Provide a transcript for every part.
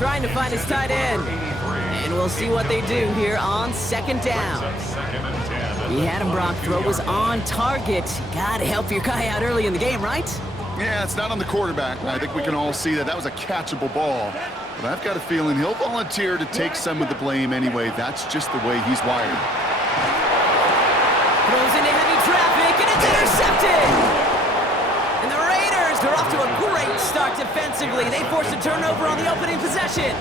trying to find his tight end. And we'll see what they do here on second down. He had him, Brock. Throw was on target. Gotta help your guy out early in the game, right? Yeah, it's not on the quarterback. I think we can all see that that was a catchable ball. But I've got a feeling he'll volunteer to take some of the blame anyway. That's just the way he's wired. Throws into heavy traffic, and it's intercepted! And the Raiders, they're off to a great start defensively. They force a turnover on the opening possession.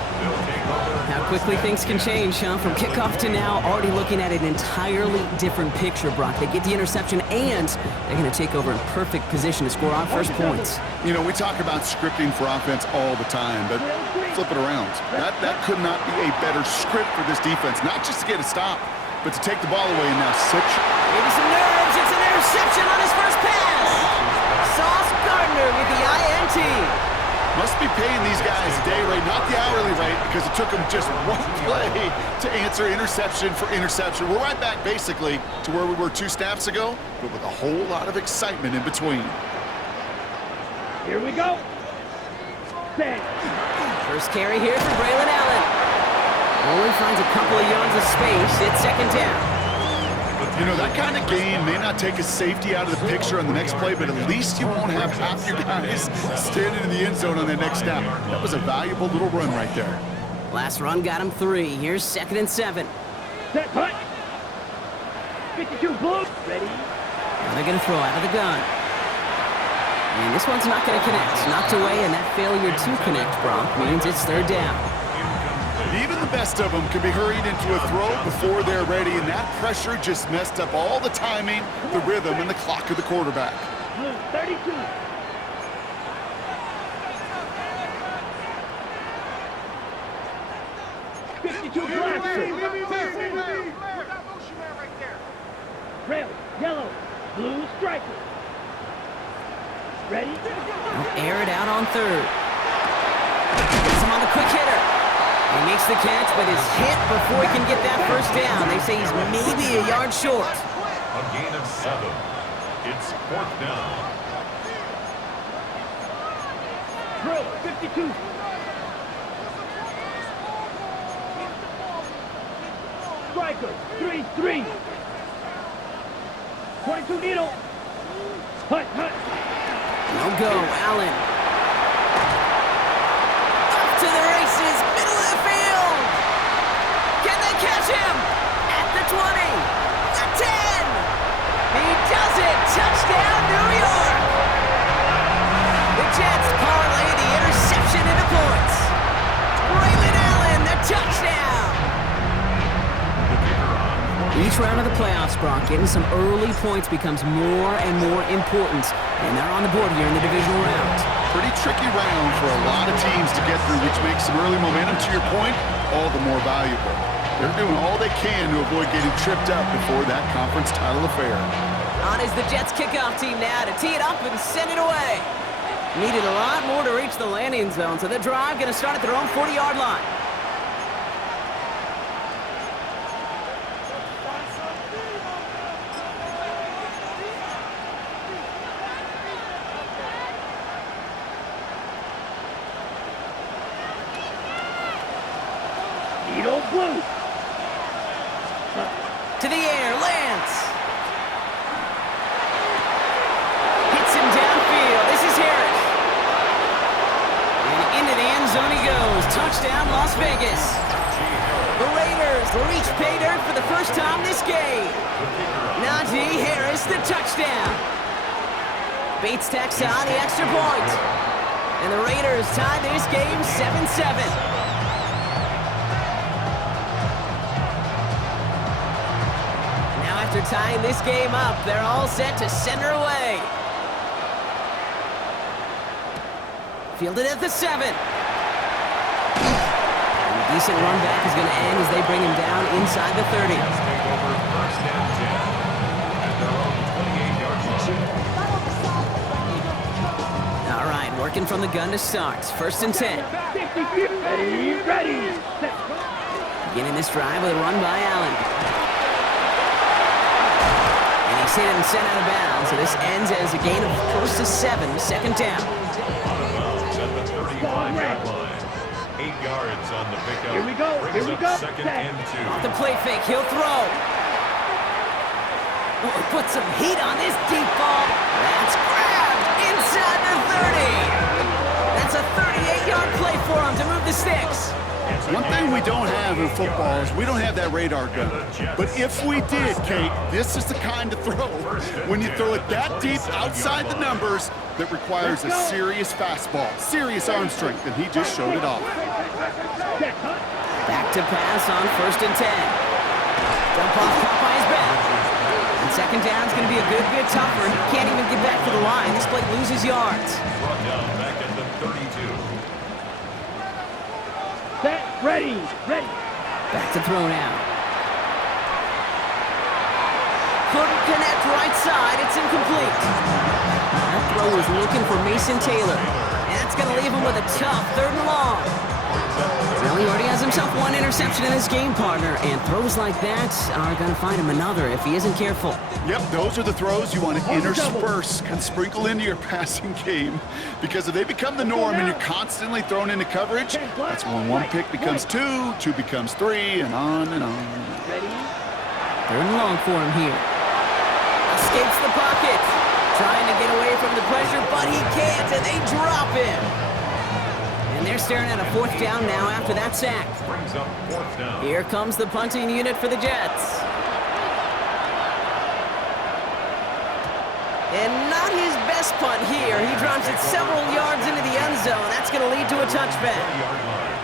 How quickly things can change, huh? From kickoff to now, already looking at an entirely different picture, Brock. They get the interception, and they're going to take over in perfect position to score our first points. You know, we talk about scripting for offense all the time, but flip it around. That could not be a better script for this defense, not just to get a stop, but to take the ball away and now switch. Maybe some nerves. It's an interception on his first pass. Sauce Gardner with the INT. Must be paying these guys a day rate, not the hourly rate, because it took them just one play to answer interception for interception. We're right back, basically, to where we were 2 snaps ago, but with a whole lot of excitement in between. Here we go. Set. First carry here for Braylon Allen. Only finds a couple of yards of space. It's second down. You know, that kind of game may not take a safety out of the picture on the next play, but at least you won't have half your guys standing in the end zone on that next snap. That was a valuable little run right there. Last run got him 3. Here's 2nd and 7. Set, punt. 52 blue. Ready. Now they're going to throw out of the gun. And this one's not going to connect. Knocked away, and that failure to connect, Brock, means it's 3rd down. Even the best of them can be hurried into a throw before they're ready, and that pressure just messed up all the timing, the rhythm, and the clock of the quarterback. 32. Red, yellow, blue striker. Ready? They'll air it out on 3rd. Gets him on the quick hitter. He makes the catch, but is hit before he can get that first down. They say he's maybe a yard short. A gain of 7. It's 4th down. Drill, 52. Striker, 3-3. 22 needle. Hut. No go, Allen. Up to the races, middle of the field. Can they catch him? At the 20, the 10. He does it. Touchdown, New York. The Jets parlay the interception into points. Braylon Allen, the touchdown. Each round of the playoffs, Brock, getting some early points becomes more and more important. And they're on the board here in the divisional round. Pretty tricky round for a lot of teams to get through, which makes some early momentum, to your point, all the more valuable. They're doing all they can to avoid getting tripped up before that conference title affair. On is the Jets kickoff team now to tee it up and send it away. Needed a lot more to reach the landing zone, so the drive going to start at their own 40-yard line. Needle blue. To the air, Lance. Hits him downfield. This is Harris. And into the end zone he goes. Touchdown, Las Vegas. The Raiders reach pay dirt for the first time this game. Najee Harris, the touchdown. Bates tacks on the extra point. And the Raiders tie this game 7-7. After tying this game up, they're all set to send her away. Fielded at the 7. And a decent run back is going to end as they bring him down inside the 30. Take over 1st and 10 at their own 28-yard line. All right, working from the gun to start. 1st and 10. Ready. Beginning this drive with a run by Allen. He's hit and sent out of bounds, so this ends as a gain of close to 7, 2nd down. At the 35-yard line. 8 yards on the pickup. Here we go. Brings Here we up go. second Set. and 2. Off the play fake, he'll throw. Oh, put some heat on this deep ball. That's grabbed inside the 30. That's a 38-yard play for him to move the sticks. One thing we don't have in football is we don't have that radar gun. But if we did, Kate, this is the kind of throw when you throw it that deep outside the numbers that requires a serious fastball, serious arm strength, and he just showed it off. Back to pass on 1st and 10. Dump off caught by his back. And second down's going to be a good bit tougher. He can't even get back to the line. This play loses yards. Brought down back at the 32. Set. Ready. Ready. Back to throw now. Couldn't connect right side. It's incomplete. That throw was looking for Mason Taylor. And that's going to leave him with a tough 3rd and long. Well, he already has himself one interception in his game, partner. And throws like that are going to find him another if he isn't careful. Yep, those are the throws you want to intersperse and sprinkle into your passing game. Because if they become the norm and you're constantly thrown into coverage, that's when one pick becomes two, two becomes three, and on and on. Ready. 3rd and long for him here. Escapes the pocket. Trying to get away from the pressure, but he can't, and they drop him. And they're staring at a 4th down now after that sack. Brings up 4th down. Here comes the punting unit for the Jets. And not his best punt here. He drops it several yards into the end zone. That's going to lead to a touchback. 30-yard line.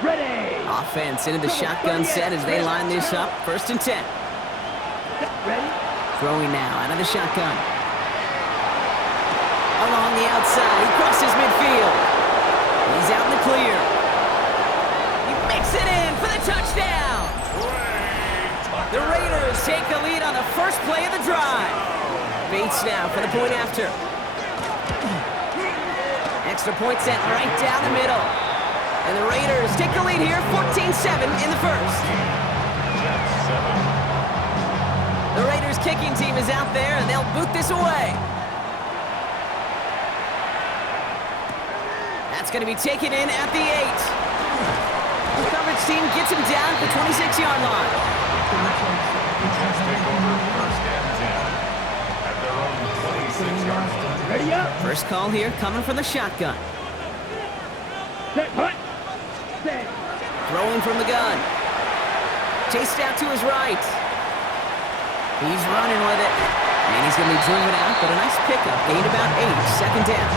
Ready. Offense into the shotgun set as they line this up. 1st and 10. Ready. Throwing now out of the shotgun. Along the outside, he crosses midfield. He's out in the clear. He makes it in for the touchdown. The Raiders take the lead on the first play of the drive. Bates now for the point after. Extra point sent right down the middle. And the Raiders take the lead here, 14-7 in the first. The Raiders kicking team is out there, and they'll boot this away. That's going to be taken in at the 8. The coverage team gets him down at the 26-yard line. Jets take over 1st and 10 at their own 26-yard line. Ready up. First call here coming from the shotgun. Set. Hunt. Set. Throwing from the gun. Chased out to his right. He's running with it. And he's going to be driven out, but a nice pickup. Gained about 8. Second down.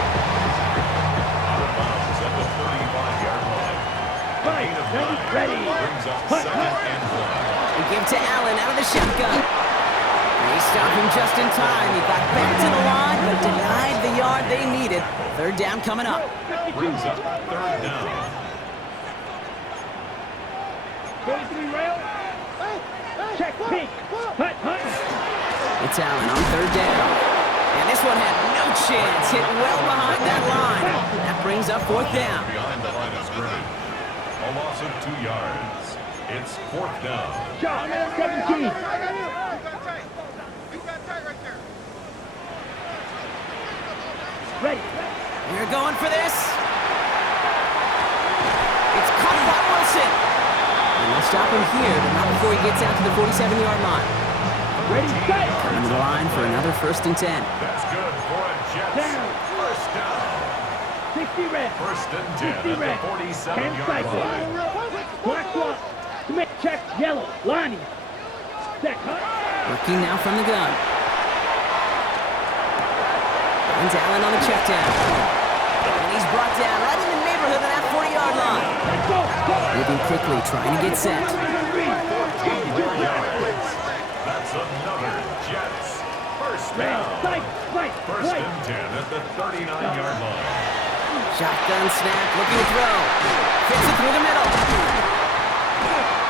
Out of bounds at the 35-yard line. Right. Gain of Ready. 9 brings up Hunt. 2nd and 1. They give to Allen out of the shotgun. They stop him just in time. He got back to the line, but denied the yard they needed. 3rd down coming up. Brings up 3rd down. 43 rail. Check pink. Hunt. Hunt. It's Allen on 3rd down. And this one had no chance. Hit well behind that line. That brings up 4th down. Behind the line of scrimmage. A loss of 2 yards. It's 4th down. Shot. 17. Ready. We're going for this. It's caught by Wilson. And they'll stop him here, but not before he gets out to the 47-yard line. Ready. Set. Coming to the line for another 1st and 10. That's good for a Jets. Down. 1st down. 60 red. 1st and 60 10 at red. the 47-yard cycle. line. Black block. Commit. Check. Yellow. Lonnie. Set. Hunt. Working now from the gun. Finds Allen on the check down. And he's brought down right in the neighborhood of that 40-yard line. Let's go. Go. Moving quickly, trying to get set. 14 more yards. That's another Jets. 1st down. Fight. 1st and 10 at the 39-yard line. Shotgun snap, looking to throw. Fits it through the middle.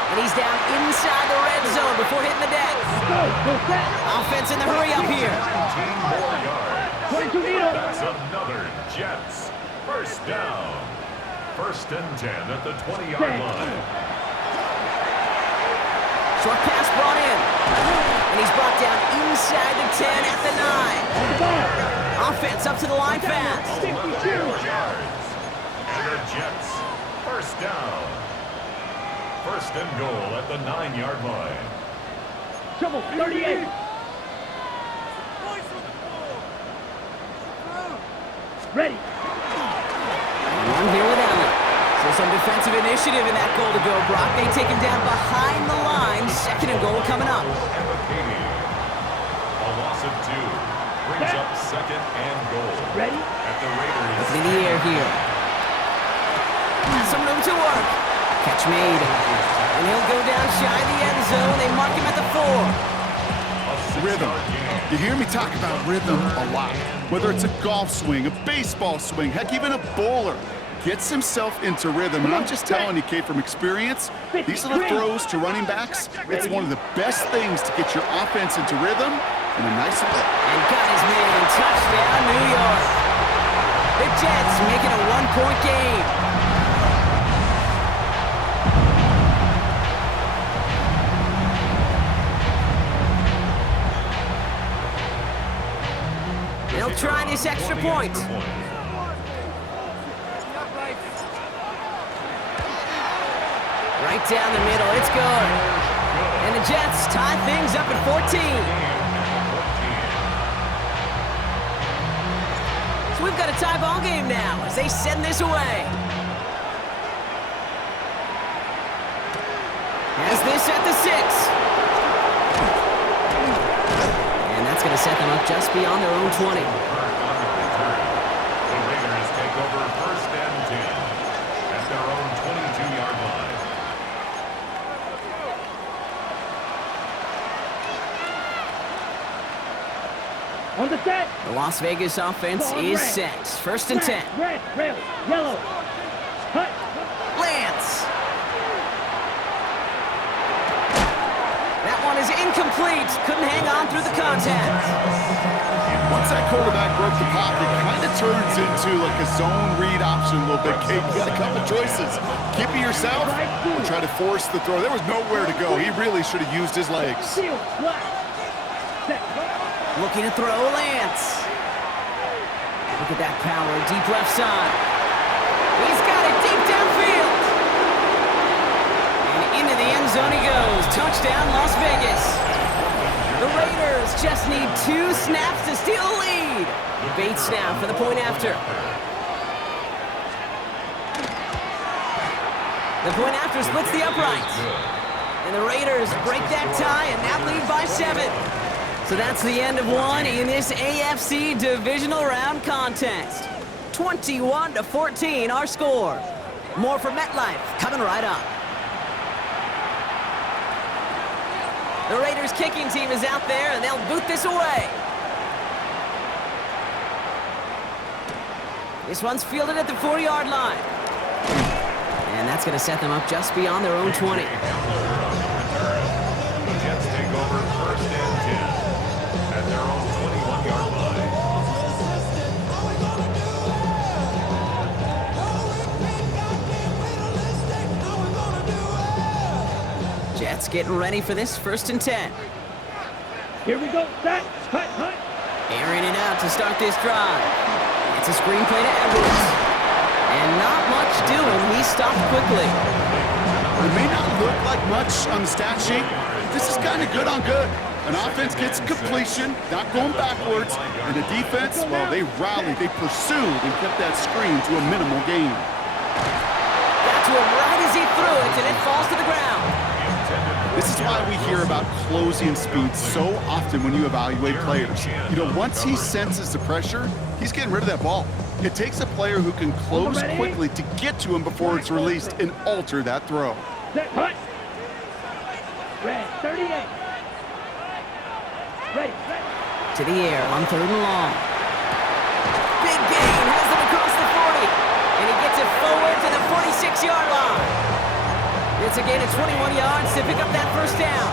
And he's down inside the red zone before hitting the deck. Go. Go set. Offense in the hurry up here. 19 more yards. 22 needle. That's another Jets. 1st down. 1st and 10 at the 20-yard line. Short pass brought in. And he's brought down inside the 10 at the 9. Offense up to the line fast. 52. 4 yards. And the Jets, first down. First and goal at the 9-yard line. Trouble, 38. Ready. One here with Allen. So some defensive initiative in that goal to go, Brock. They take him down behind the line. Second and goal coming up. A loss of 2 brings up second and goal. Ready. At the Raiders. Up in the air here. Some room to work. Catch made. And he'll go down shy of the end zone. They mark him at the 4. Rhythm. You hear me talk about rhythm a lot. Whether it's a golf swing, a baseball swing, heck, even a bowler gets himself into rhythm. And I'm just telling you, Kate, from experience, these little throws to running backs, it's one of the best things to get your offense into rhythm and a nice look. And got his man. Touchdown, New York. The Jets make it a 1-point game. They'll try this extra point. Right down the middle, it's good. And the Jets tie things up at 14. So we've got a tie ball game now as they send this away. Has this at the 6. And that's going to set them up just beyond their own 20. The Raiders take over first and 10 at their own 22-yard line. On the set. The Las Vegas offense Ball is red. set. First and 10. Red, rail, yellow. Hut. Lance. That one is incomplete. Couldn't hang on through the contact. Once that quarterback broke the pocket, it kind of turns into like a zone read option a little bit, Kate. You got a couple choices. Keep it yourself or try to force the throw. There was nowhere to go. He really should have used his legs. Field, black. Set. Looking to throw Lance. Look at that power. Deep left side. He's got it deep downfield. And into the end zone he goes. Touchdown, Las Vegas. The Raiders just need 2 snaps to steal a lead. Bates now for the point after. The point after splits the upright. And the Raiders break that tie and now lead by 7. So that's the end of one in this AFC divisional round contest. 21-14 our score. More from MetLife coming right up. The Raiders kicking team is out there and they'll boot this away. This one's fielded at the 4-yard line. And that's going to set them up just beyond their own 20. The Jets take over first and 10 at their own 21-yard line. Jets getting ready for this first and 10. Here we go. Set. Hut, hut. Airing it out to start this drive. It's a screenplay to Edwards. And not much doing. He stopped quickly. It may not look like much on the stat sheet. This is kind of good on good. An offense gets completion, not going backwards, and the defense, well, they rallied, they pursued, and kept that screen to a minimal gain. Got to him right as he threw it, and it falls to the ground. This is why we hear about closing speed so often when you evaluate players. You know, once he senses the pressure, he's getting rid of that ball. It takes a player who can close quickly to get to him before it's released and alter that throw. Set. Hut. Red, 38. Ready. To the air on 3rd and long. Big gain, has them across the 40. And he gets it forward to the 46-yard line. It's a gain of 21 yards to pick up that first down.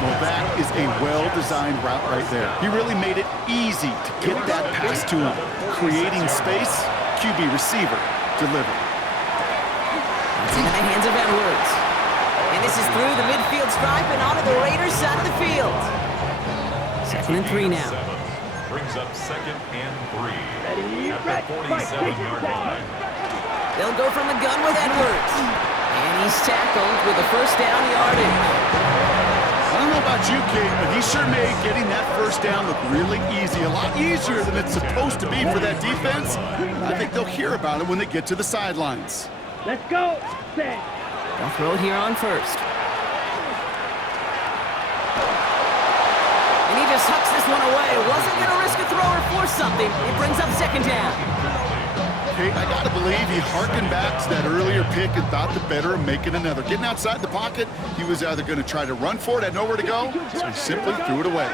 Well, that is a well-designed route right there. He really made it easy to get that pass to him. Creating space, QB receiver, deliver. It's into the hands of Edwards. And this is through the midfield stripe and onto the Raiders' side of the field. 2nd and 3 now. Brings brings up 2nd and 3 Ready, at right, the 47-yard line. They'll go from the gun with Edwards. And he's tackled with a first down yardage. I don't know about you, Kate, but he sure made getting that first down look really easy. A lot easier than it's supposed to be for that defense. I think they'll hear about it when they get to the sidelines. Let's go. Set. They'll throw it here on first. And he just hucks this one away. Wasn't going to risk a throw or force something. It brings up 2nd down. Kate, I got to believe he harkened back to that earlier pick and thought the better of making another. Getting outside the pocket, he was either going to try to run for it, had nowhere to go, so he simply threw it away.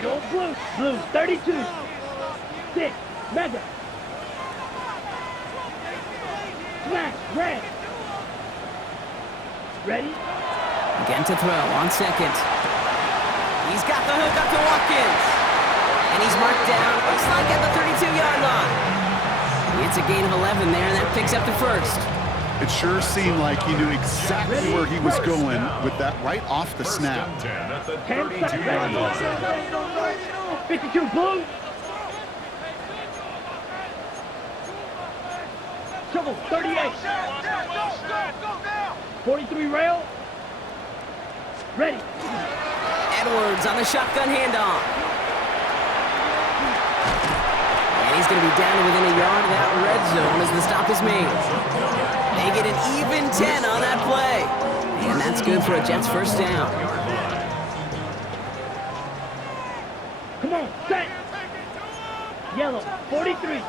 Blue, 32. 6, Mega. Smash, red. Ready? Again to throw on 2nd. He's got the hook up to Watkins. And he's marked down, looks like at the 32-yard line. It's a gain of 11 there, and that picks up the first. It sure seeed like he knew exactly where he was going with that right off the snap. 10 seconds. 52 blue. Triple, 38. 43 rail. Ready. Edwards on the shotgun handoff. And he's going to be down to within a yard of that red zone as the stop is made. They get an even 10 on that play. And that's good for a Jets first down. Come on, set. Yellow, 43.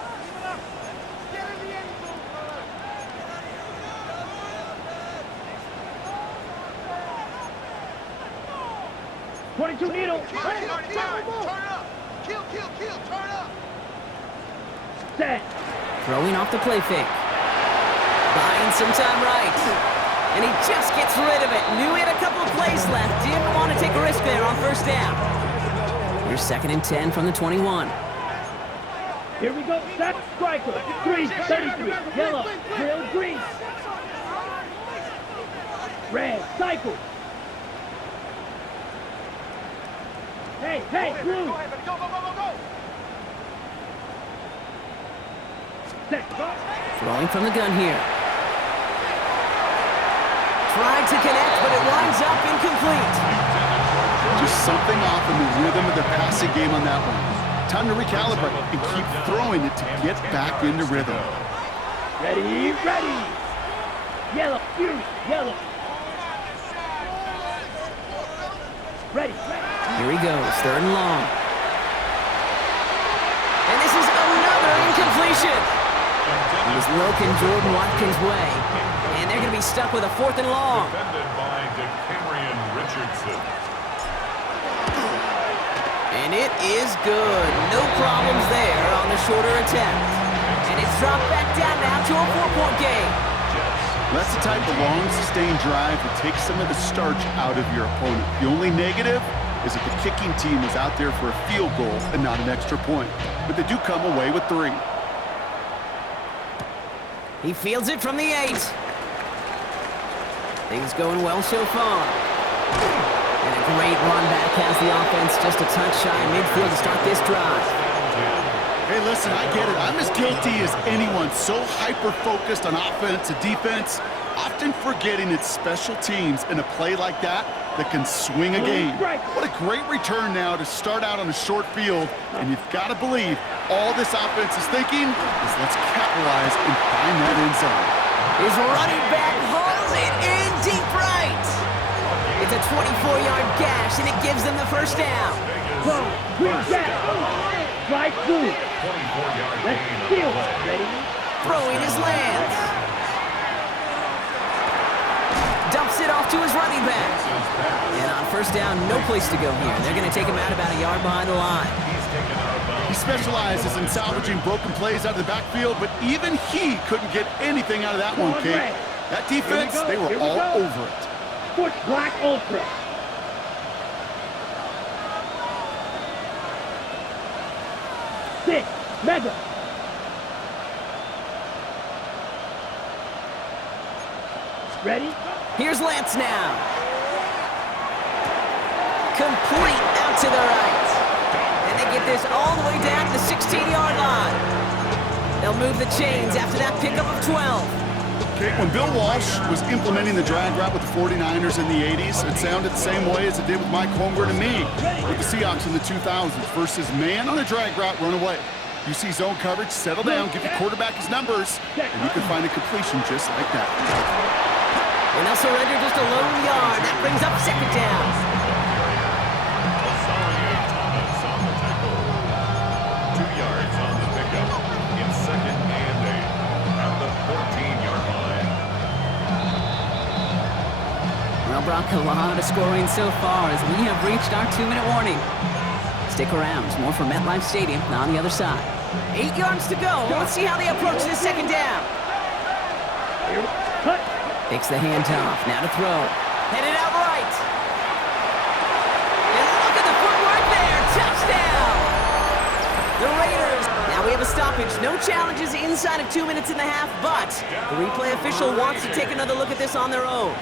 Needle. Turn up. Kill, turn up. Set. Throwing off the play fake. Buying some time right. And he just gets rid of it. Knew he had a couple of plays left. Didn't want to take a risk there on first down. Here's 2nd and 10 from the 21. Here we go. Set. Striker. 3, 33. Yellow. Drill green. Red. Cycle. Hey, blue. Go. Set. Throwing from the gun here. Tried to connect, but it winds up incomplete. Just something off in the rhythm of the passing game on that one. Time to recalibrate and keep throwing it to get back into rhythm. Ready. Yellow, fury, yellow. Ready. Here he goes, 3rd and long. And this is another incompletion. He was looking Jordan Watkins' way. And they're going to be stuck with a 4th and long. Defended by DeCamerion Richardson. And it is good. No problems there on the shorter attempt. And it's dropped back down now to a 4-point game. That's the type of long, sustained drive that takes some of the starch out of your opponent. The only negative is that the kicking team is out there for a field goal and not an extra point. But they do come away with 3. He fields it from the 8. Things going well so far. And a great run back has the offense just a touch shy of midfield to start this drive. Hey, listen, I get it. I'm as guilty as anyone. So hyper-focused on offense and defense, often forgetting it's special teams in a play like that can swing a game. What a great return now to start out on a short field, and you've got to believe all this offense is thinking is let's capitalize and find that end zone. His running back hauls it in deep right. It's a 24-yard gash, and it gives them the first down. Go, green jack. Right through. 24-yard Let's gain on steal. the play. Ready. Throwing his lands. Dumps it off to his running back. And on first down, no place to go here. They're going to take him out about a yard behind the line. He specializes in salvaging broken plays out of the backfield, but even he couldn't get anything out of that one, Kate. That defense, they were all over it. Sports Black Ultra. Six, Mega. Ready? Here's Lance now. Complete out to the right. And they get this all the way down to the 16-yard line. They'll move the chains after that pickup of 12. Okay, when Bill Walsh was implementing the drag route with the 49ers in the 80s, it sounded the same way as it did with Mike Holmgren and me with the Seahawks in the 2000s versus man on a drag route, run away. You see zone coverage, settle down, give your quarterback his numbers, and you can find a completion just like that. And they'll surrender just a lone yard. That brings up second down. Well, Brock, a lot of scoring so far as we have reached our 2-minute warning. Stick around. More from MetLife Stadium on the other side. 8 yards to go. Let's see how they approach this second down. Takes the handoff. Now to throw. Headed out right. And look at the footwork there. Touchdown. The Raiders. Now we have a stoppage. No challenges inside of 2 minutes and a half, but the replay official wants to take another look at this on their own.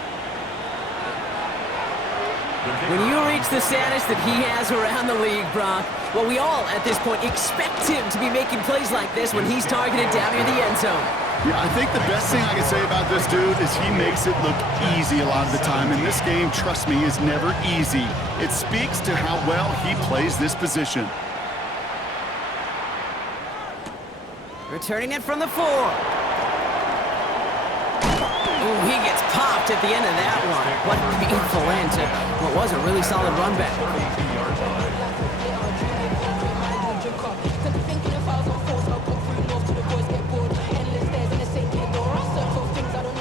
When you reach the status that he has around the league, Brock, well, we all, at this point, expect him to be making plays like this when he's targeted down near the end zone. Yeah, I think the best thing I can say about this dude is he makes it look easy a lot of the time, and this game, trust me, is never easy. It speaks to how well he plays this position. Returning it from the 4. Ooh, he gets popped at the end of that one. What a painful end to what was a really solid run back.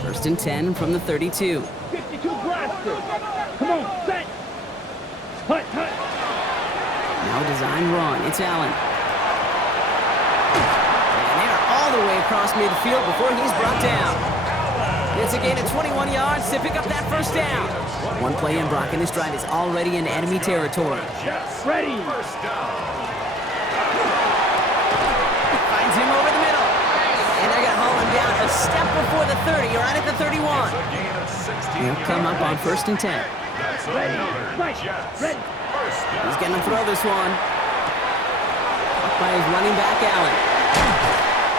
First and 10 from the 32. 52 blaster. Come on, set. Hut, hut. Now a design run. It's Allen. And they're all the way across midfield before he's brought down. It's a gain of 21 yards to pick up that first down. One play in, Brock, and this drive is already in enemy territory. Ready. Finds him over the middle. And they're going to haul him down a step before the 30, or right at the 31. He'll come up on first and 10. Ready. Ready. He's going to throw this one. Up by his running back, Allen.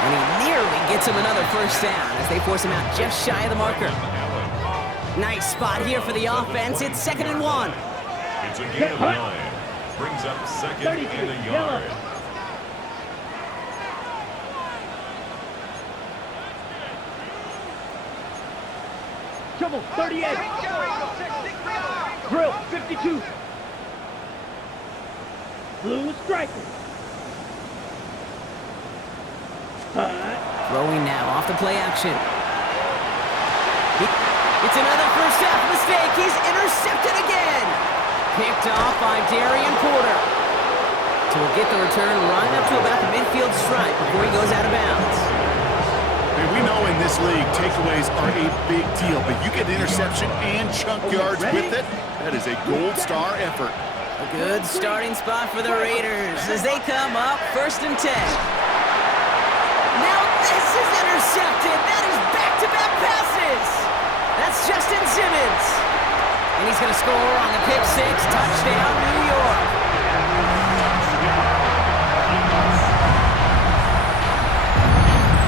And he nearly gets him another first down as they force him out just shy of the marker. Nice spot here for the offense. It's 2nd and 1. It's a gain of 9. Brings up second and a yard. Shovel, 38. Drill, 52. Blue striker. Throwing now off the play action. It's another first half mistake. He's intercepted again. Picked off by Darian Porter. So we'll get the return right up to about the midfield stripe before he goes out of bounds. And we know in this league, takeaways are a big deal, but you get interception and chunk yards with it. That is a gold star effort. A good starting spot for the Raiders as they come up 1st and 10. Now this is intercepted. That is back-to-back passes. That's Justin Simmons. And he's going to score on the pick 6. Touchdown, New York.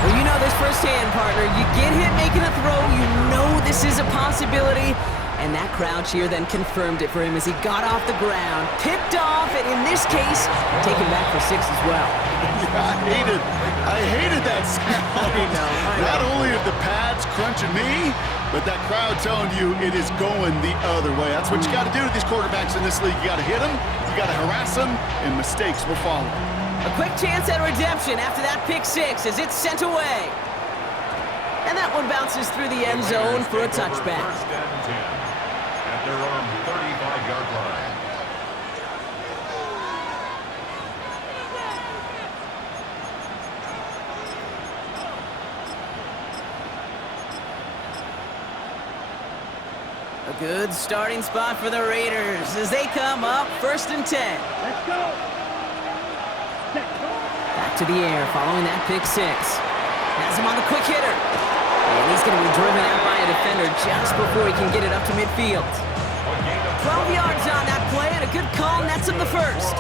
Well, you know this firsthand, partner. You get hit making a throw. You know this is a possibility. And that crowd cheer then confirmed it for him as he got off the ground, picked off, and in this case, taken back for 6 as well. I hated that sound. Not only are the pads crunching me, but that crowd telling you it is going the other way. That's what you got to do to these quarterbacks in this league. You got to hit them, you got to harass them, and mistakes will follow. A quick chance at redemption after that pick 6 as it's sent away. And that one bounces through the end zone for a touchback. First and 10 at their own 35-yard line. A good starting spot for the Raiders as they come up 1st and 10. Let's go. Back to the air following that pick 6. Has him on the quick hitter. And he's going to be driven out by a defender just before he can get it up to midfield. 12 yards on that play and a good call nets him the first.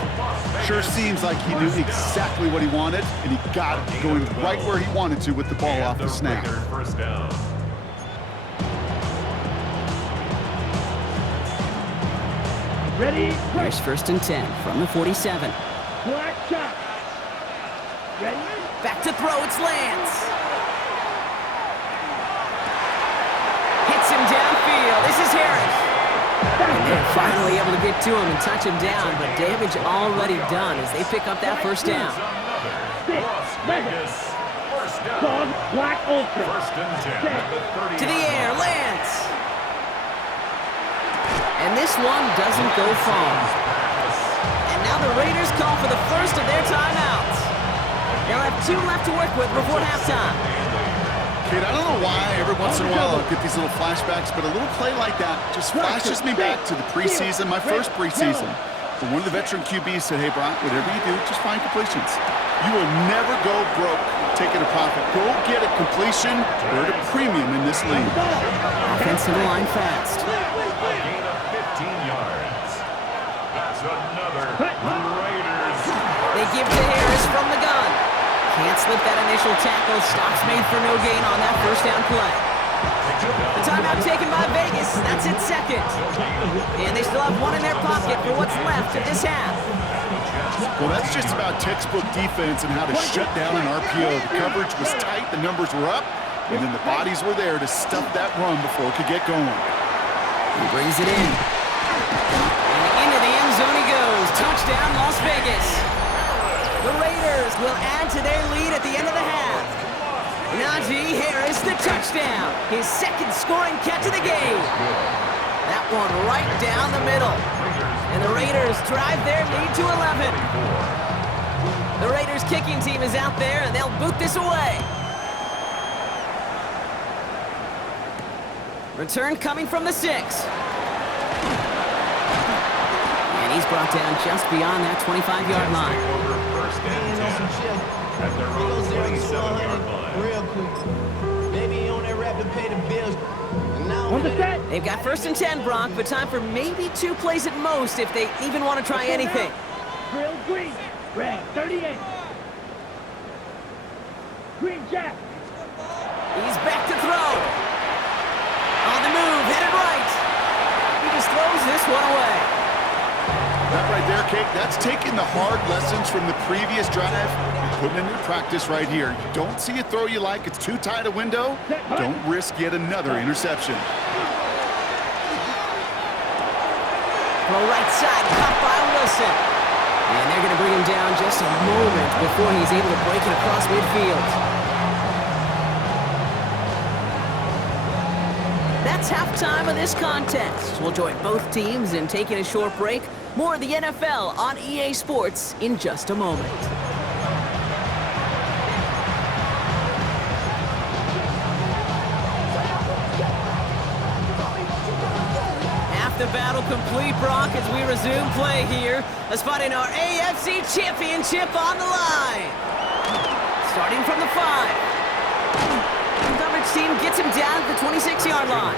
Sure seems like he knew exactly what he wanted, and he got it going right where he wanted to with the ball off the snap. First down. Ready? Here's 1st and 10 from the 47. Black shot. Ready? Back to throw, it's Lance. Hits him downfield. This is Harris. And they're finally able to get to him and touch him down, but damage already done as they pick up that first down. Las Vegas. First down. Dog, black ultra. First and 10 at the 30. To the air, Lance. And this one doesn't go far. And now the Raiders call for the first of their timeouts. They'll have 2 left to work with before halftime. Kid, I don't know why every once in a while I get these little flashbacks, but a little play like that just flashes me back to the preseason, my first preseason. But one of the veteran QBs said, hey, Brock, whatever you do, just find completions. You will never go broke taking a profit. Go get a completion. They're at a premium in this league. Offensive line fast. A gain of 15 yards. That's another Raiders. They give to Harris from the gun. Can't slip that initial tackle. Stops made for no gain on that first down play. The timeout taken by Vegas. That's its second. And they still have 1 in their pocket for what's left of this half. Well, that's just about textbook defense and how to shut down an RPO. The coverage was tight, the numbers were up, and then the bodies were there to stuff that run before it could get going. He brings it in. And into the end zone he goes. Touchdown, Las Vegas. The Raiders will add to their lead at the end of the half. Najee Harris, the touchdown. His second scoring catch of the game. That one right down the middle. And the Raiders drive their lead to 11. The Raiders kicking team is out there, and they'll boot this away. Return coming from the 6. And he's brought down just beyond that 25-yard line. First and 10 at their own 27-yard line. Real quick. Maybe on that rap to pay the bills. And now On the set. They've got 1st and 10, Brock, but time for maybe 2 plays at most if they even want to try anything. Drill green. Red 38. Green jack. He's back to throw. On the move, headed right. He just throws this one away. That right there, Kate, that's taking the hard lessons from the previous drive and putting it into practice right here. You don't see a throw you like, it's too tight a window, don't risk yet another interception. Throw right side, caught by Wilson. And they're going to bring him down just a moment before he's able to break it across midfield. That's halftime of this contest. We'll join both teams in taking a short break. More of the NFL on EA Sports in just a moment. Half the battle complete, Brock, as we resume play here. A spot in our AFC Championship on the line. Starting from the 5. The coverage team gets him down at the 26-yard line.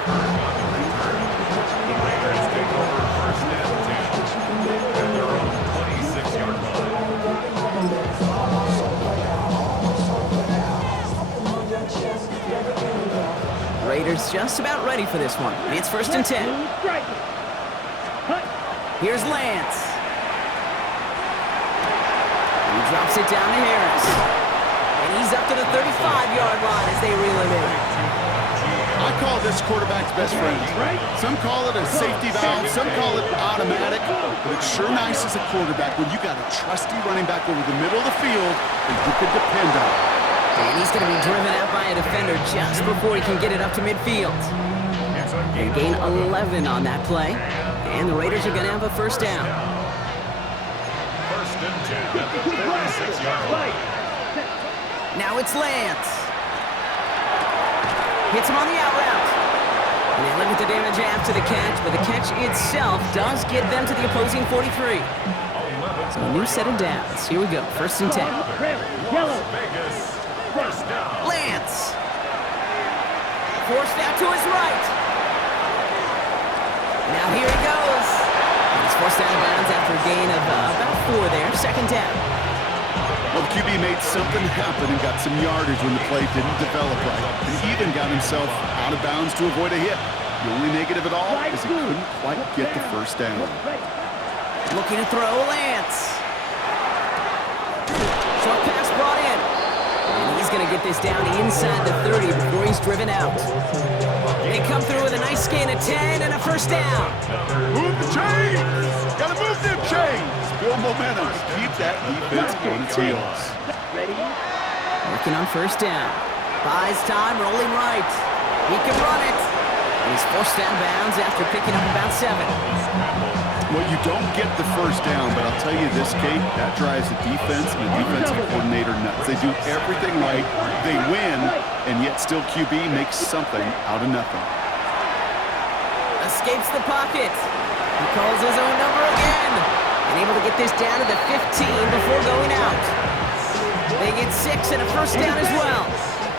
The Raiders take over first and 10 at their own 26-yard line. Raiders just about ready for this one. It's 1st and 10. Here's Lance. He drops it down to Harris. And he's up to the 35-yard line as they reel him in. I call this quarterback's best friend. Some call it a safety valve, some call it automatic, but it's sure nice as a quarterback when you got a trusty running back over the middle of the field that you can depend on. And he's going to be driven out by a defender just before he can get it up to midfield. They gain 11 on that play, and the Raiders are going to have a first down. First and 10 at the 36-yard line. Now it's Lance. Hits him on the out route. And they limit the damage after the catch, but the catch itself does get them to the opposing 43. So a new set of downs. Here we go, 1st and 10. Yellow. Vegas. First down. Lance. Forced out to his right. Now here he goes. He's Forced out of bounds after a gain of about 4 there. Second down. Well, the QB made something happen and got some yardage when the play didn't develop right. He even got himself out of bounds to avoid a hit. The only negative at all is he couldn't quite get the first down. Looking to throw, Lance. Short pass brought in. And he's going to get this down inside the 30 before he's driven out. They come through with a nice gain of 10 and a first down. Move the chains! Gotta move them chains! Build momentum. Keep that defense on its heels. Working on first down. Buys time, rolling right. He can run it. And he's forced out of bounds after picking up about 7. Well, you don't get the first down, but I'll tell you this, Kate, that drives the defense and the defensive coordinator nuts. They do everything right, they win, and yet still QB makes something out of nothing. Escapes the pocket. He calls his own number again. And able to get this down to the 15 before going out. They get 6 and a first down as well.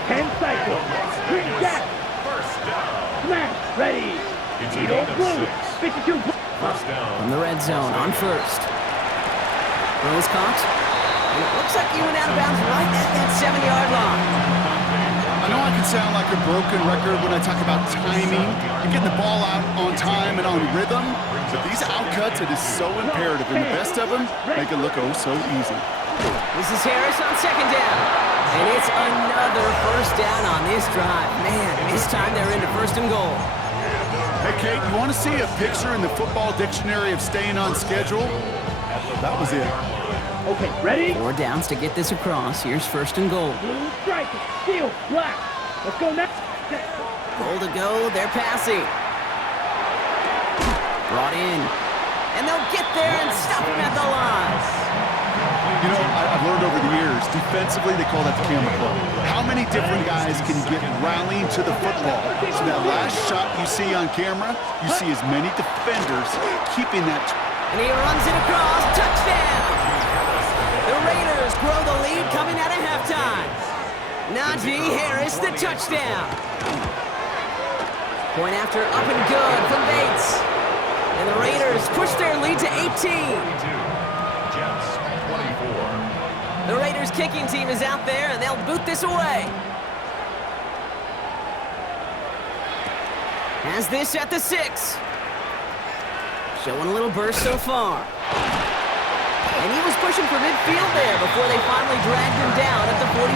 10 cycles. Green jack. First down. Smash. Ready. It's a Eagle gain of blue. 6. 52. First down. From the red zone on first. Throws caught. And it looks like he went out of bounds right at that 7-yard line. I know I can sound like a broken record when I talk about timing and getting the ball out on time and on rhythm, but these outcuts, it is so imperative, and the best of them make it look oh so easy. This is Harris on second down. And it's another first down on this drive. Man, this time they're into first and goal. Hey, Kate, you want to see a picture in the football dictionary of staying on schedule? That was it. Okay, ready? 4 downs to get this across. Here's first and goal. Blue stripe. Steel. Black. Let's go now. Goal to go. They're passing. Brought in. And they'll get there and stop him at the line. You know, I've learned over the years, defensively, they call that the camera club. How many different guys can get rallying to the football? So that last shot you see on camera, you see as many defenders keeping that. And he runs it across. Touchdown! The Raiders grow the lead coming out of halftime. Najee Harris, the touchdown. Point after up and good from Bates. And the Raiders push their lead to 18. The Raiders kicking team is out there, and they'll boot this away. Has this at the 6. Showing a little burst so far. And he was pushing for midfield there before they finally dragged him down at the 45.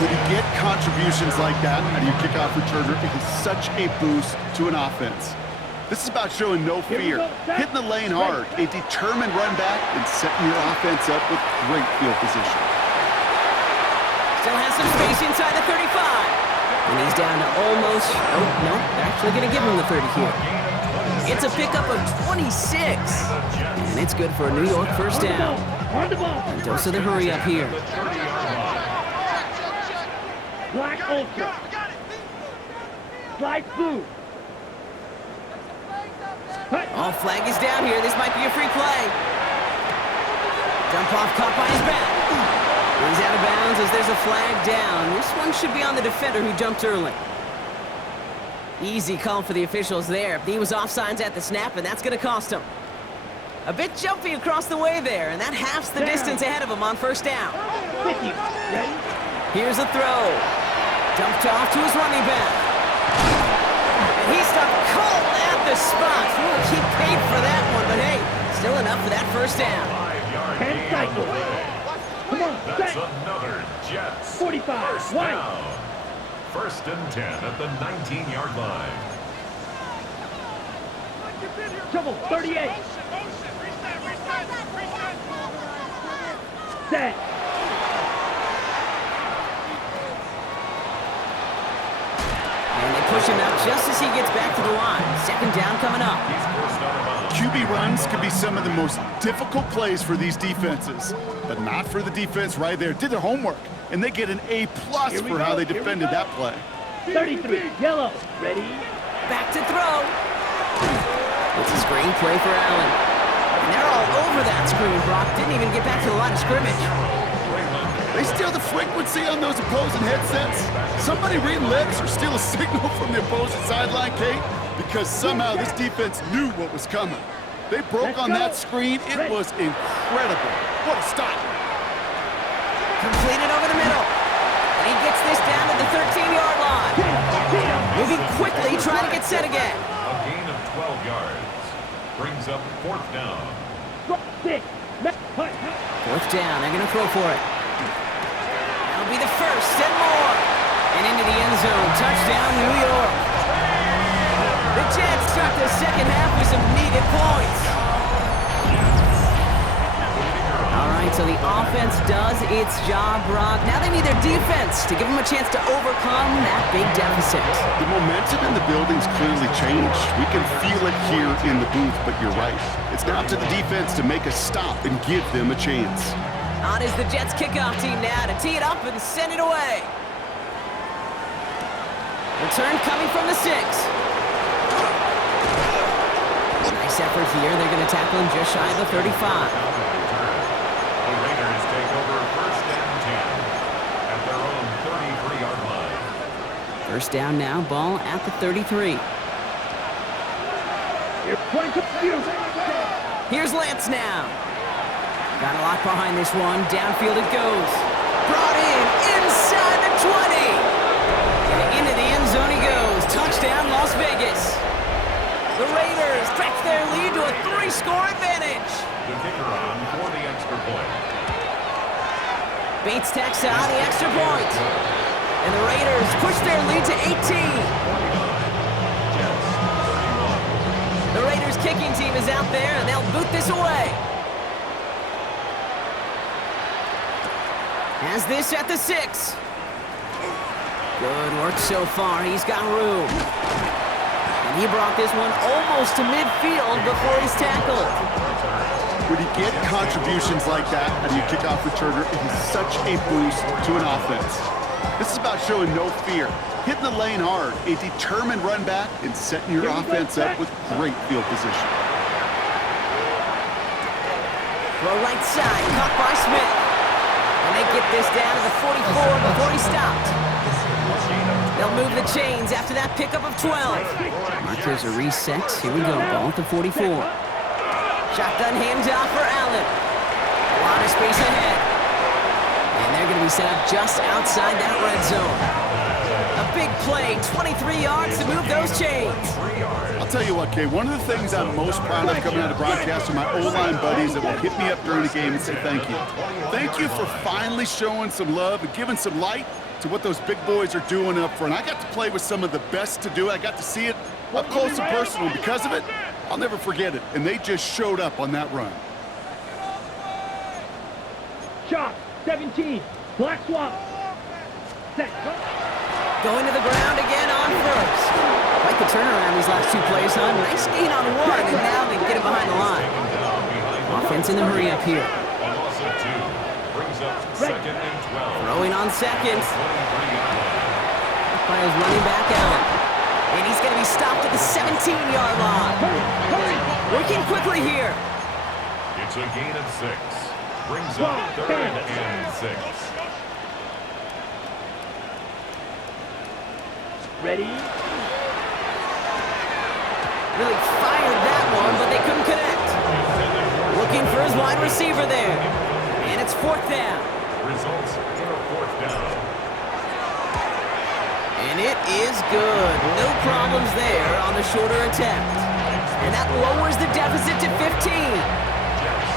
When you get contributions like that out of your kickoff returner, it is such a boost to an offense. This is about showing no fear, hitting the lane hard, a determined run back, and setting your offense up with great field position. Still has some space inside the 35. And he's down to almost, oh, no, they're actually going to give him the 30 here. It's a pickup of 26. And it's good for a New York first down. And dose of the hurry up here. Black ultra. Slide blue. Oh, flag is down here. This might be a free play. Jump off, caught by his back. He's out of bounds as there's a flag down. This one should be on the defender who jumped early. Easy call for the officials there. He was offsides at the snap, and that's going to cost him. A bit jumpy across the way there, and that halves the distance ahead of him on first down. 50. Ready? Here's a throw. Dumped off to his running back. And he stopped cold at the spot. He will keep paid for that one, but hey, still enough for that first down. 10 cycles. Come on, That's set. another Jets. 45. First White. down. First and 10 at the 19-yard line. Trouble. 38. Set. And they push him out just as he gets back to the line. Second down coming up. He's forced out of bounds. QB runs could be some of the most difficult plays for these defenses, but not for the defense right there. Did their homework, and they get an A+ for how they defended that play. 33. Yellow. Ready? Back to throw. It's a screen play for Allen. And they're all over that screen, Brock. Didn't even get back to the line of scrimmage. They steal the frequency on those opposing headsets. Somebody read lips or steal a signal from the opposing sideline, Kate, because somehow this defense knew what was coming. They broke on that screen. It was incredible. What a stop. Completed over the middle. And he gets this down to the 13-yard line. Moving quickly, trying to get set again. A gain of 12 yards. Brings up 4th down. 4th down, they're going to throw for it. That'll be the first and more. And into the end zone, touchdown New York. The Jets start the second half with some needed points. All right, so the offense does its job, Brock. Now they need their defense to give them a chance to overcome that big deficit. The momentum in the building's clearly changed. We can feel it here in the booth, but you're right. It's now up to the defense to make a stop and give them a chance. On is the Jets kickoff team now to tee it up and send it away. Return coming from the 6. Nice effort here. They're going to tackle him just shy of the 35. The Raiders take over 1st and 10 at their own 33-yard line. 1st down now, ball at the 33. Here's Lance now. Got a lock behind this one. Downfield it goes. Brought in inside the 20. And into the end zone he goes. Touchdown, Las Vegas. The Raiders stretch their lead to a 3-score advantage. The kicker on for the extra point. Bates tacks on the extra point. And the Raiders push their lead to 18. The Raiders kicking team is out there, and they'll boot this away. Has this at the 6. Good work so far. He's got room. And he brought this one almost to midfield before he's tackled. When you get contributions like that out of your kickoff returner, it is such a boost to an offense. This is about showing no fear, hitting the lane hard, a determined run back, and setting your offense up with great field position. Throw right side, caught by Smith. And they get this down to the 44 before he stopped. They'll move the chains after that pickup of 12. Markers are reset. Here we go, ball at the 44. Shotgun handoff for Allen. A lot of space ahead. And they're going to be set up just outside that red zone. A big play, 23 yards to move those chains. I'll tell you what, Kay, one of the things I'm most proud of coming out of broadcast are my O-line buddies that will hit me up during the game and say thank you. Thank you for finally showing some love and giving some light to what those big boys are doing up front. I got to play with some of the best to do it. I got to see it up close and personal. Because of it, I'll never forget it. And they just showed up on that run. Shot, 17, Black Swamp. Set. Going to the ground again on first. Quite the turnaround these last 2 plays, huh? Nice gain on 1, and now they get it behind the line. Offense in the hurry up here. A loss of 2 brings up 2nd and 12. Throwing on second. 23-yard line. By his running back out. And he's going to be stopped at the 17-yard line. Working quickly here. It's a gain of 6. Brings up 3rd and 6. Ready? Really fired that one, but they couldn't connect. Looking for his wide receiver there. And it's 4th down. Results in a 4th down. And it is good. No problems there on the shorter attempt. And that lowers the deficit to 15.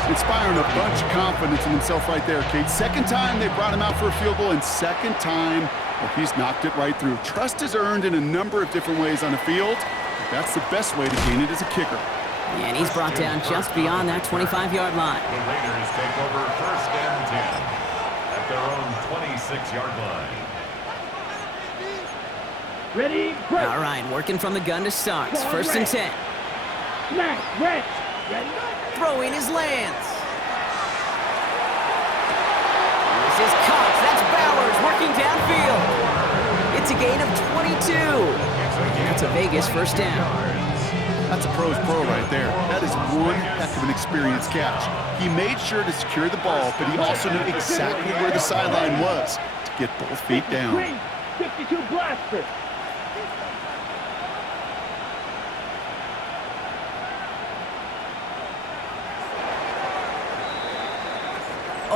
Inspiring a bunch of confidence in himself right there, Kate. 2nd time they brought him out for a field goal, and 2nd time, well, he's knocked it right through. Trust is earned in a number of different ways on the field. That's the best way to gain it as a kicker. And he's brought down just beyond that 25-yard line. The Raiders take over 1st and 10 at their own 26-yard line. Ready? Break. All right, working from the gun to start. 1st and 10. Smash. Red. Ready? Throwing his lands. This is Cox. That's Bowers working downfield. It's a gain of 22. That's a Vegas 1st down. That's a pro's pro right there. That is one heck of an experienced catch. He made sure to secure the ball, but he also knew exactly where the sideline was to get both feet down. Green, 52 blaster.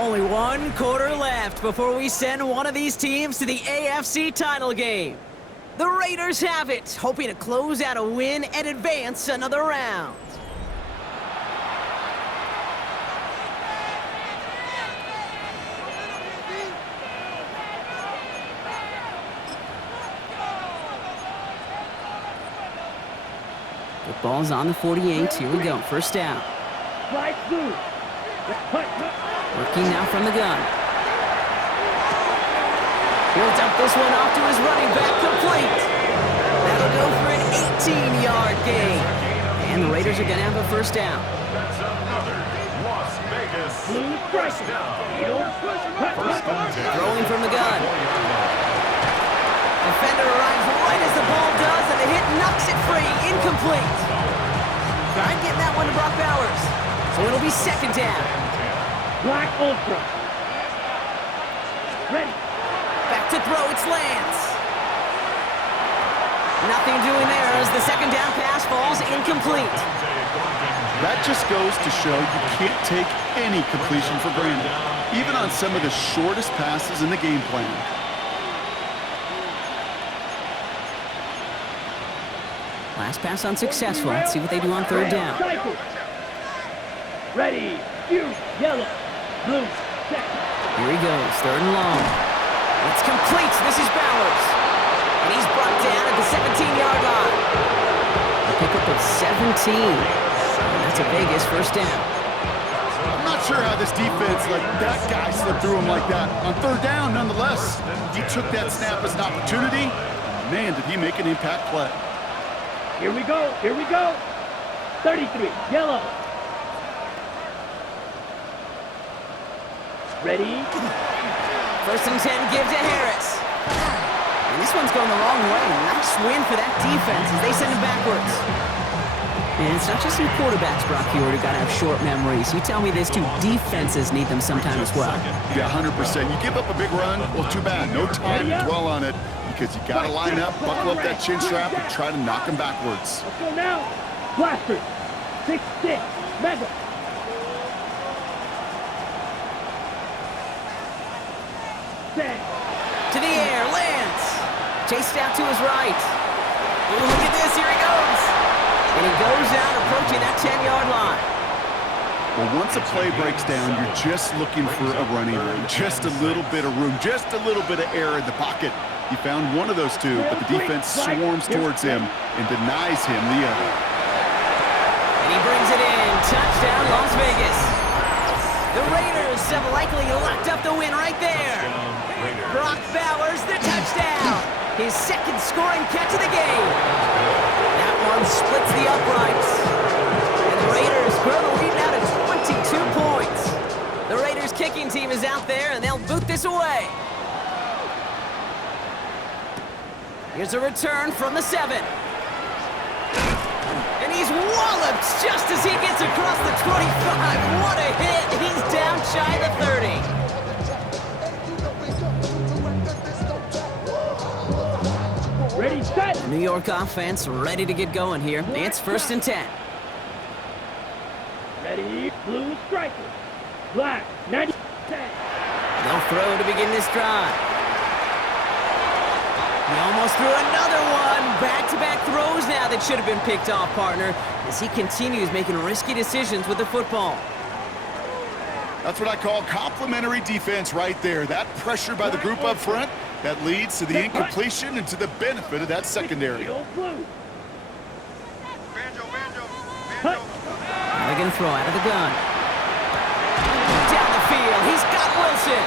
Only one quarter left before we send one of these teams to the AFC title game. The Raiders have it, hoping to close out a win and advance another round. Football's on the 48. Here we go. First down. Working now from the gun. He'll dump this one off to his running back, complete. That'll go for an 18-yard gain. And the Raiders are going to have a first down. That's another Las Vegas first down. First and 10. Throwing from the gun. Defender arrives right as the ball does, and the hit knocks it free. Incomplete. Try and get that one to Brock Bowers. So it'll be second down. Black Ultra. Ready. Back to throw, it's Lance. Nothing doing there as the second down pass falls incomplete. That just goes to show you can't take any completion for granted, even on some of the shortest passes in the game plan. Last pass unsuccessful. Let's see what they do on third down. Ready. Shoot. Yellow. Blue. Second. Here he goes, third and long. It's complete. This is Bowers. And he's brought down at the 17-yard line. A pickup of 17. And that's a Vegas first down. I'm not sure how this defense let that guy slip through him like that. On third down, nonetheless, he took that snap as an opportunity. Man, did he make an impact play. Here we go. Here we go. 33. Yellow. Ready. First and 10, give to Harris. And this one's going the wrong way. Nice win for that defense as they send him backwards. And it's not just some quarterbacks, Brock, who got to have short memories. You tell me this too, defenses need them sometime as well. Yeah, 100%. You give up a big run, well, too bad. No time to dwell on it because you got to line up, buckle up that chin strap, and try to knock them backwards. Let's go now. Blaster. 6-6. Mega. To the air, Lance. Chased out to his right. Ooh, look at this, here he goes. And he goes out approaching that 10-yard line. Well, once a play breaks down, you're just looking for a running room. Just a little bit of room, just a little bit of air in the pocket. He found one of those two, but the defense swarms towards him and denies him the other. And he brings it in. Touchdown, Las Vegas. The Raiders have likely locked up the win right there. Brock Bowers, the touchdown. His second scoring catch of the game. That one splits the uprights. And the Raiders grow the lead now to 22 points. The Raiders kicking team is out there, and they'll boot this away. Here's a return from the 7. And he's walloped just as he gets across the 25. What a hit. He's down shy of the 30. Ready, set. The New York offense ready to get going here. It's first and 10. Ready. Blue striker. Black. 90. They'll throw to begin this drive. He almost threw another one. Back-to-back throws now that should have been picked off, partner, as he continues making risky decisions with the football. That's what I call complimentary defense right there. That pressure by the group up front, that leads to the incompletion and to the benefit of that secondary. Blue. Now they're going to throw out of the gun. Down the field, he's got Wilson.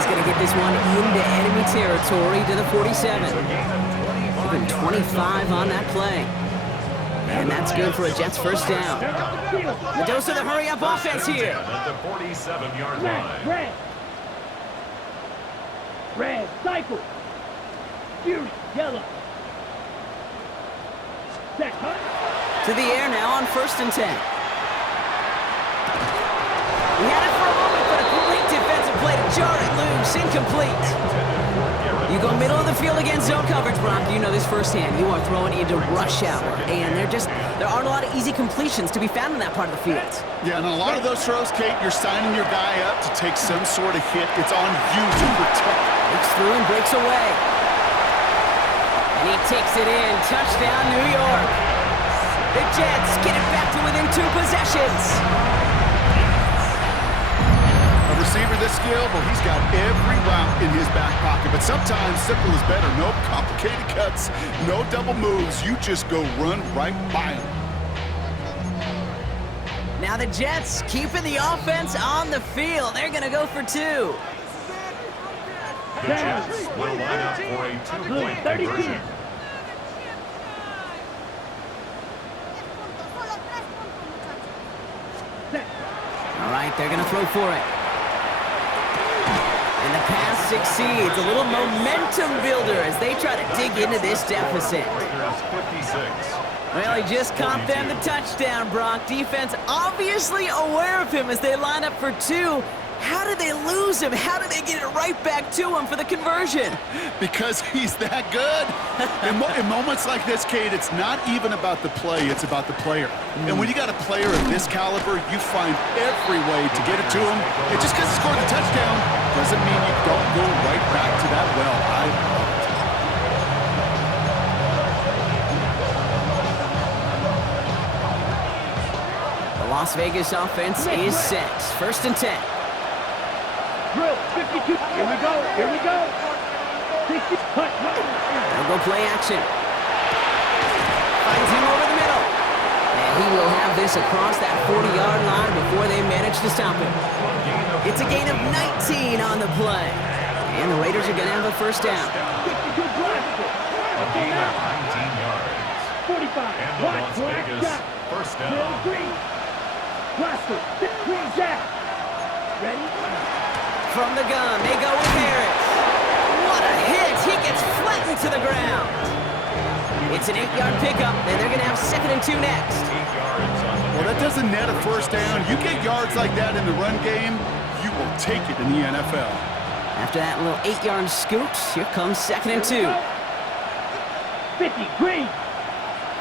He's going to get this one into enemy territory to the 47. Even 25 on that play. And that's good for a Jets first down. The dose of the hurry-up offense here. At the 47-yard line. Red. Red. Cycle. Fury. Yellow. Set. To the air now on first and 10. He had it for a moment, but a great defensive play to jar it loose. Incomplete. You go middle of the field against zone coverage, Brock. You know this firsthand. You are throwing into rush hour, and there aren't a lot of easy completions to be found in that part of the field. Yeah, and a lot of those throws, Kate, you're signing your guy up to take some sort of hit. It's on you to protect. Breaks through and breaks away. And he takes it in. Touchdown, New York. The Jets get it back to within 2 possessions. A receiver this skilled, well, he's got every route in his back pocket. But sometimes simple is better. No complicated cuts, no double moves. You just go run right by him. Now the Jets keeping the offense on the field. They're going to go for 2. The Jets will line up for a 2-point conversion. All right, they're going to throw for it. And the pass succeeds. A little momentum builder as they try to dig into this deficit. 56. Well, he just caught them the touchdown, Brock. Defense obviously aware of him as they line up for 2. How did they lose him? How did they get it right back to him for the conversion? Because he's that good. In moments like this, Kate, it's not even about the play, it's about the player. And when you got a player of this caliber, you find every way to get it to him. And just because he scored the touchdown doesn't mean you don't go right back to that well. I love it. The Las Vegas offense is set. 1st and 10. Drill, 52. Here we go. Here we go. 60. Cut. They'll go play action. Finds him over the middle. And he will have this across that 40-yard line before they manage to stop him. It's a gain of 19 on the play. And the Raiders are going to have a 1st down. 52 blasted. A gain of 19 yards. 45. And the Las Vegas 1st down. Green. Blaster. Green jack. Ready? From the gun, they go with Harris. What a hit! He gets flattened to the ground. It's an 8-yard pickup, and they're going to have 2nd and 2 next. Well, that doesn't net a 1st down. You get yards like that in the run game, you will take it in the NFL. After that little 8-yard scoot, here comes 2nd and 2. 50. Green.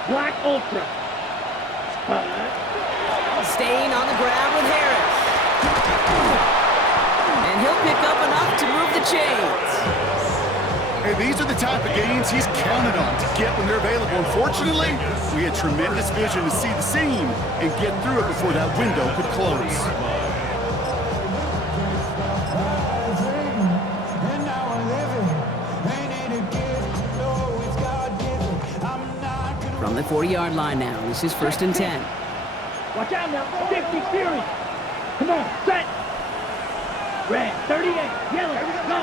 Black Ultra. Staying on the ground with Harris. And he'll pick up enough to move the chains. Hey, these are the type of gains he's counted on to get when they're available. Unfortunately, we had tremendous vision to see the seam and get through it before that window could close. From the 40-yard line now, this is 1st and 10. Watch out now. 50 series. Come on. Set. Red. 38. Yellow. Go.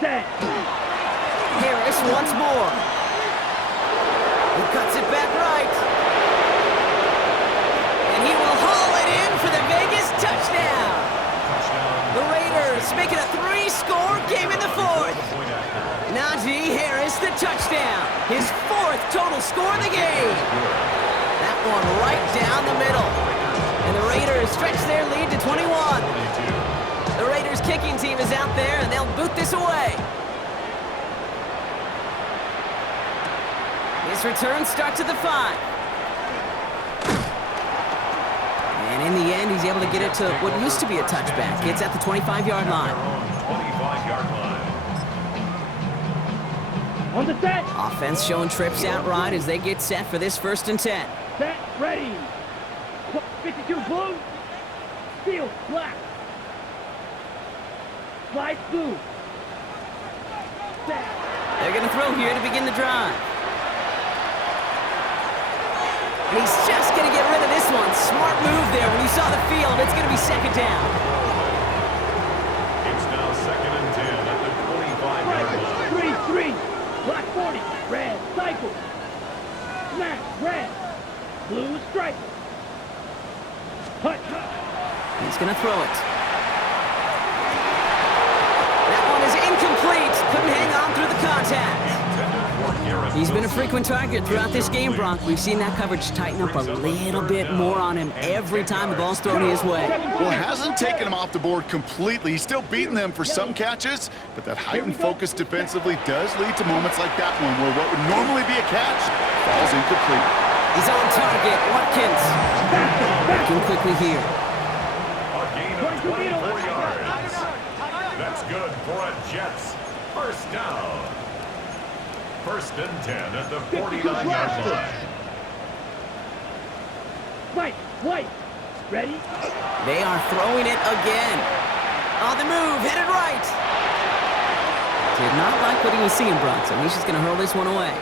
Set. Harris once more. He cuts it back right. And he will haul it in for the Vegas touchdown. The Raiders make it a 3-score game in the 4th. Najee Harris, the touchdown. His 4th total score of the game. That one right down the middle. And the Raiders stretch their lead to 21. The Raiders kicking team is out there, and they'll boot this away. His return starts at the 5. And in the end, he's able to get it to what used to be a touchback. It's at the 25-yard line. 25-yard line. On the set. Offense showing trips out right as they get set for this 1st and 10. Set. Ready. 52 blue. Field black. Light blue. Set. They're going to throw here to begin the drive. And he's just going to get rid of this one. Smart move there when he saw the field. It's going to be 2nd down. It's now 2nd and 10 at the 25-yard line. 3-3. Black 40. Red. Cycle. Smash. Red. Blue stripe. Hut. He's going to throw it. That one is incomplete. Couldn't hang on through the contact. Intended for He's been a frequent target throughout this game, Brock. We've seen that coverage tighten up a little bit more on him every time the ball's thrown his way. Well, it hasn't taken him off the board completely. He's still beating them for some catches, but that heightened focus defensively does lead to moments like that one where what would normally be a catch falls incomplete. He's on target. Watkins. Working quickly here. A gain of 24 yards. That's good for a Jets first down. First and 10 at the 49-yard line. White. Ready? They are throwing it again. On the move, headed right. Did not like what he was seeing, Brock, so he's just going to hurl this one away.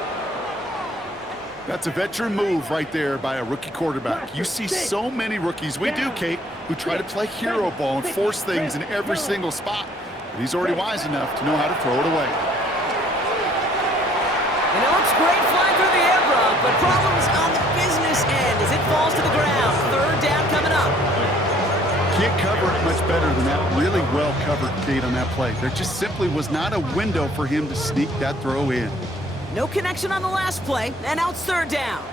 That's a veteran move right there by a rookie quarterback. You see so many rookies, we do, Kate, who try to play hero ball and force things in every single spot. But he's already wise enough to know how to throw it away. And it looks great flying through the air, Brock, but problems on the business end as it falls to the ground. Third down coming up. Can't cover it much better than that. Really well covered, Kate, on that play. There just simply was not a window for him to sneak that throw in. No connection on the last play, and now it's third down.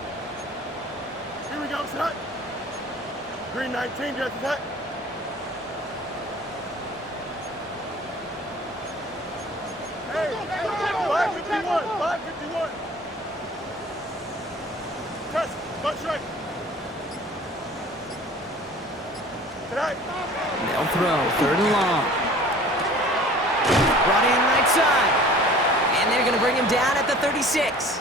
Here we go, son. Green 19, just attack. Hey, 551, 551. Press, butt strike. Tonight. They'll throw, third and long. Brought in right side. And they're going to bring him down at the 36.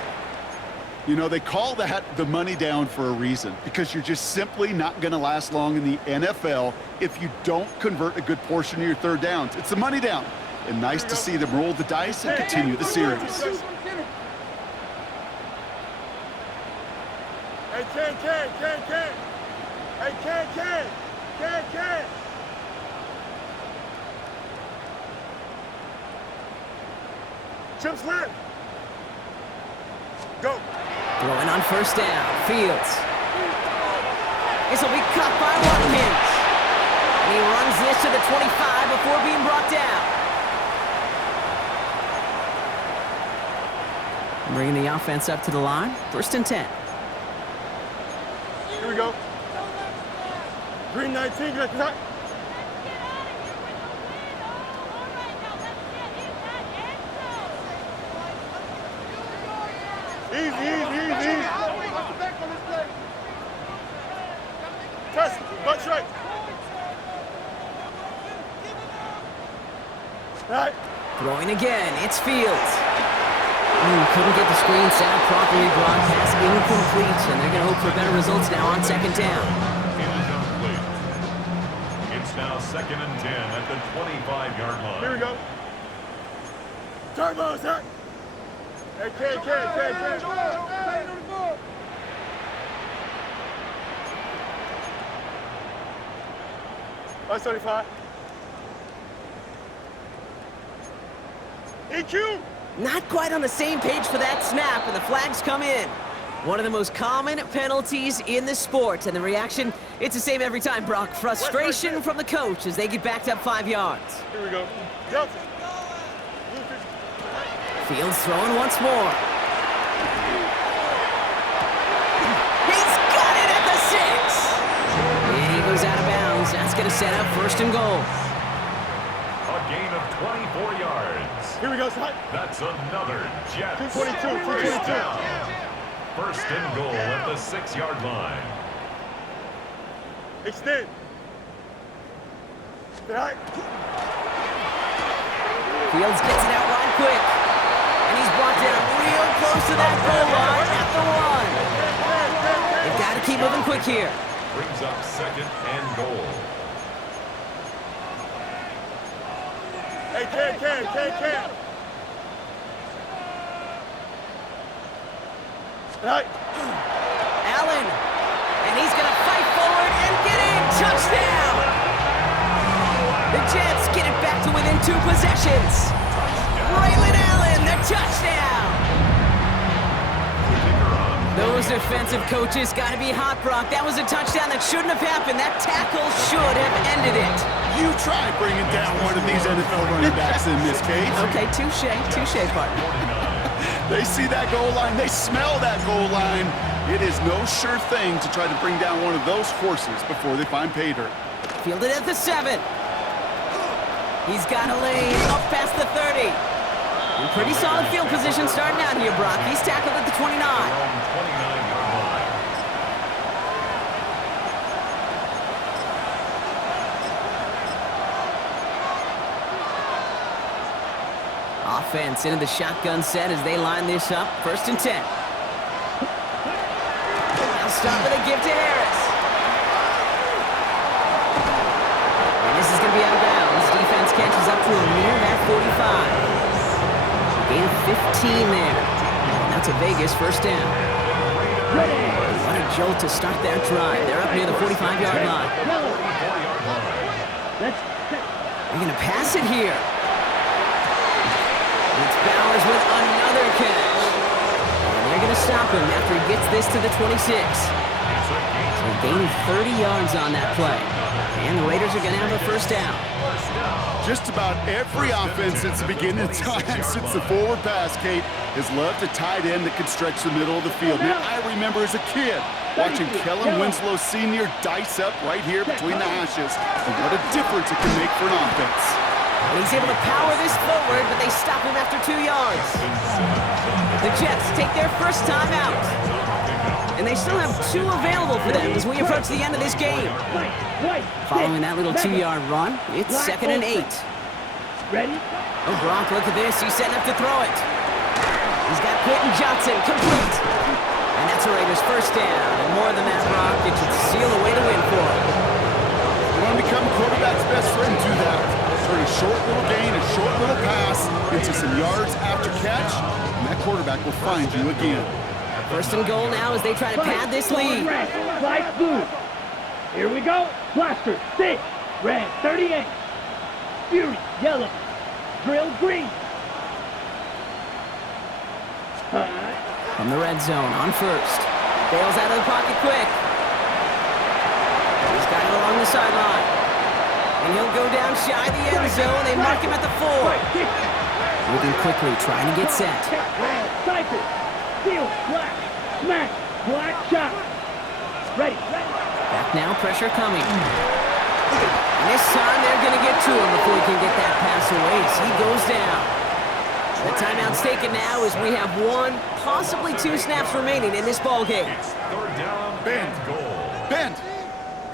You know, they call that the money down for a reason, because you're just simply not going to last long in the NFL if you don't convert a good portion of your third downs. It's the money down. And nice to see them roll the dice and continue the series. Hey, Ken. Hey, Ken. Chip slant. Go. Throwing on first down. Fields. This will be caught by Watkins. And he runs this to the 25 before being brought down. Bringing the offense up to the line. First and 10. Here we go. Green 19, get that. Easy. Test, butt strike. Right. Throwing again. It's Fields. Couldn't get the screen set up properly. Broadcast incomplete. And they're going to hope for better results now on second down. Incomplete. It's now second and 10 at the 25-yard line. Here we go. Turbo, sir. Hey, Ken. That's 35. EQ. Not quite on the same page for that snap, and the flags come in. One of the most common penalties in the sport, and the reaction, it's the same every time, Brock. Frustration from the coach as they get backed up 5 yards. Here we go. Yep. Fields throwing once more. He's got it at the 6. And he goes out of bounds. That's going to set up first and goal. A gain of 24 yards. Here we go, son. That's another Jets. 222. First and goal at the 6-yard line. Extend. Right. Fields gets it out right quick. And he's brought down real close to that goal line at the 1. They've got to keep moving quick here. Brings up second and goal. Hey, Ken. Right. Allen. And he's going to fight forward and get in. Touchdown. The Jets get it back to within 2 possessions. Braylon Allen, the touchdown. Those defensive coaches got to be hot, Brock. That was a touchdown that shouldn't have happened. That tackle should have ended it. You try bringing down one of these NFL running backs in this case. Okay, touche, partner. They see that goal line. They smell that goal line. It is no sure thing to try to bring down one of those horses before they find pay dirt. Fielded at the 7. He's got a lane up past the 30. In pretty solid field position starting out here, Brock. He's tackled at the 29. 29-yard line. Offense into the shotgun set as they line this up. 1st and 10. Now stop with a give to Harris. And this is going to be out of bounds. Defense catches up to him near that 45. Gain of 15 there. And that's a Vegas 1st down. What a jolt to start that drive. They're up near the 45-yard line. They're going to pass it here. It's Bowers with another catch. And they're going to stop him after he gets this to the 26. So a gain of 30 yards on that play. And the Raiders are going to have a 1st down. Just about every offense since the beginning of time, since the forward pass, Kate, has loved a tight end that can stretch the middle of the field. Now, I remember as a kid watching Kellen Winslow Sr. dice up right here between the hashes. And what a difference it can make for an offense. And he's able to power this forward, but they stop him after 2 yards. The Jets take their 1st time out. And they still have 2 available for them as we approach the end of this game. Following that little 2-yard run, it's 2nd and 8. Ready? Oh, Brock, look at this. He's setting up to throw it. He's got Quentin Johnson complete. And that's a Raiders 1st down. And more than that, Brock, it should seal away the win for him. You want to become quarterback's best friend, do that. Turn a short little gain, a short little pass into some yards after catch, and that quarterback will find you again. 1st and goal now as they try to pad this lead. Light blue. Here we go. Blaster, 6. Red, 38. Fury, yellow. Drill, green. From the red zone on 1st. Bails out of the pocket quick. He's got it along the sideline. And he'll go down shy of the end zone. They mark him at the 4. Moving quickly, trying to get set. Red, cycle. Steel, black. Smash, black shot. Ready. Back now, pressure coming. And this time they're going to get to him before he can get that pass away. So he goes down. The timeout's taken now as we have 1, possibly 2 snaps remaining in this ball game. It's 3rd down and goal. Bend.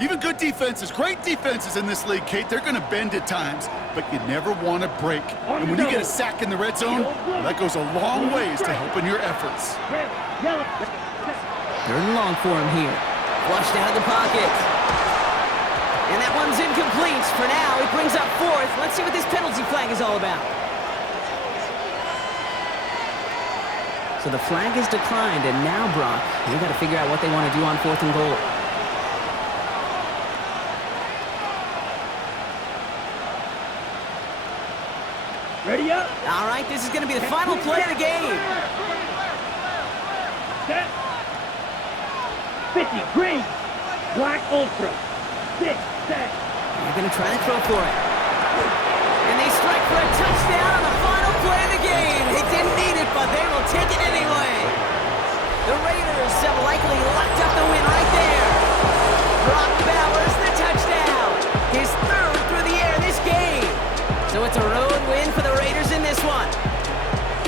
Even good defenses, great defenses in this league, Kate, they're going to bend at times, but you never want to break. And when you get a sack in the red zone, that goes a long ways to helping your efforts. Red, yellow. 3rd and long for him here. Flushed out of the pocket. And that one's incomplete. For now, it brings up 4th. Let's see what this penalty flag is all about. So the flag is declined, and now, Brock, they've got to figure out what they want to do on 4th and goal. Ready up. All right, this is going to be the final play of the game. Set. 50, green. Black ultra. 6, set. They're going to try to throw for it. And they strike for a touchdown on the final play of the game. They didn't need it, but they will take it anyway. The Raiders have likely locked up the win right there. Brock Bowers, the touchdown. His 3rd through the air this game. So it's a road win for the Raiders in this one.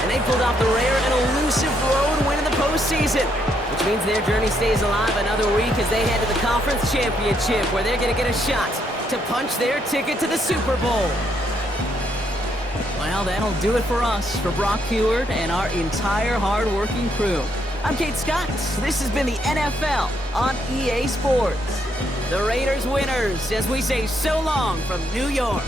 And they pulled off the rare and elusive road win in the postseason, which means their journey stays alive another week as they head to the conference championship, where they're going to get a shot to punch their ticket to the Super Bowl. Well, that'll do it for us, for Brock Heward and our entire hard-working crew. I'm Kate Scott. This has been the NFL on EA Sports. The Raiders winners, as we say so long from New York.